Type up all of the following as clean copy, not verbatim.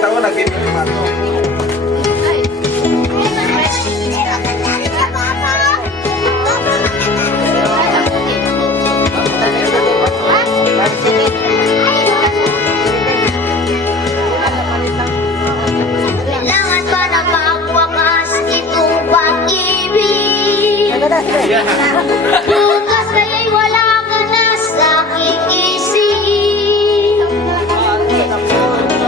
nakita ko, nagpipili man to. Kailangan ba na magwakas itong pag-ibig? Bukas kaya'y wala ka na sa aking isip.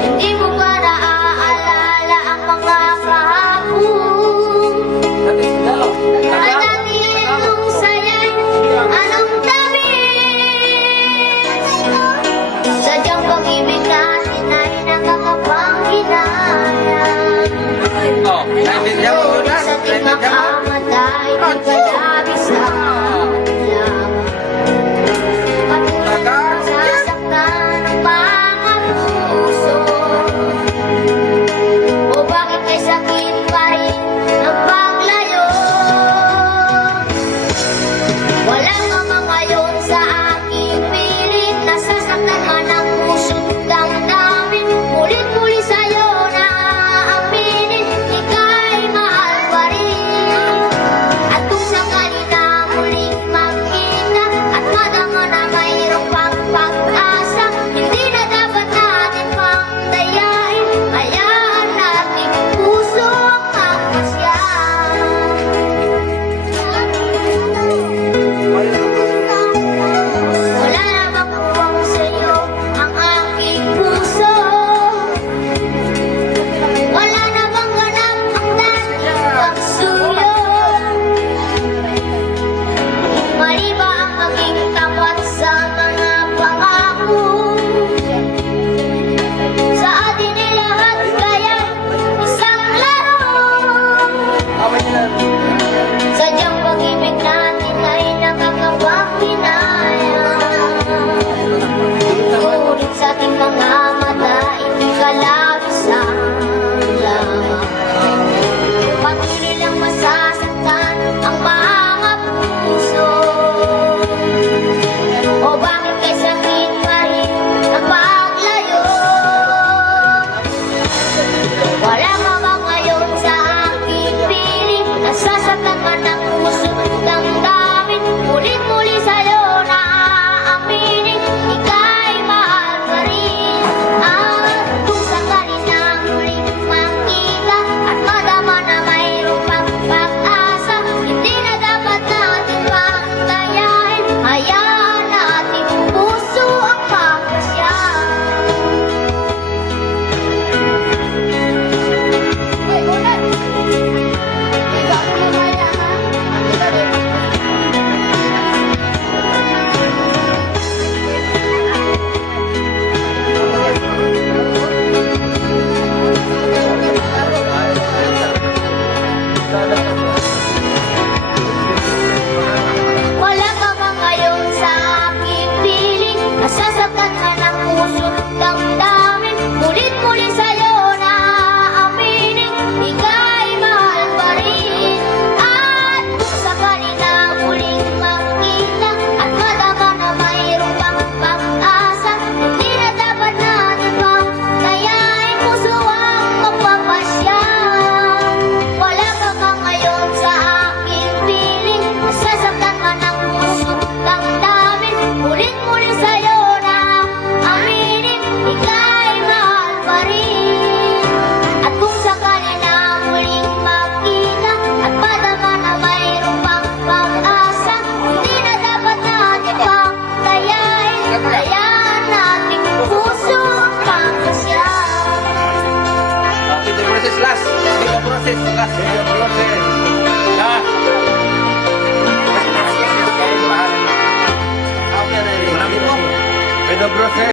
Hindi mo ba naaalala ang mga kahapon? At ang iyong saya'y anong tamis? Sadyang pag-ibig natin ay nakakapanghinayang. Oh, naintindihan mo na? Sa ating makamatay, nagkalabi sa lamang. Patuloy sasaktan ng mga puso. O bakit may sakit pa rin ang paglayo? Walang ama ngayon sa aking piling. Nasasaktan man ang puso't damdamin. Mulit-muli sa'yo na aaminin, ika'y mahal pa rin. At kung sakali na muling magkita at madama na mayroong pag-asa, hindi na dapat natin pang dayain. Hayaan nating puso ang magpasya. Wala namang kuwang sa'yo ang aking puso. Wala namang ganap ang dating pagsuyo. Mali ba ang maging tapat sa mga pangako? Sa atin ay lahat kaya'y isang laro. Sadyang pag-ibig natin ay nakakapanghinayang. Ngunit sa ating mga mata, hindi kalabisan lamang. Patuloy lang masasaktan ang mga puso. O bakit kay sakit pa rin ang paglayo? Wala ka ba ngayon sa aking piling? Nasasaktan man ang puso't damdamin. Mulit-muli sa'yo na aaminin, ika'y mahal pa rin. At kung sakali na muling makita at madama na mayroong pag-asa, hindi na dapat natin pang dayain. Hayaan nating puso ang magpasya. Wala ka ba ngayon sa aking piling? Nasasaktan man ang puso't damdamin. Mulit-muli sa'yo na aaminin, ika'y mahal pa rin. At kung sakali na muling makita at madama na mayroong pag-asa, hindi na dapat natin pang dayain, puso ang magpapasya. Wala ka ba ngayon sa aking piling? Nasasaktan man ang puso't damdamin. Mulit-muli sa'yo na aminin, ika'y mahal pa rin. At kung sakali na muling makita at madama na mayroong pag-asa, hindi na dapat natin pang dayain. Hayaan nating puso ang magpasya. Ito process last. Ito process last. Ito process.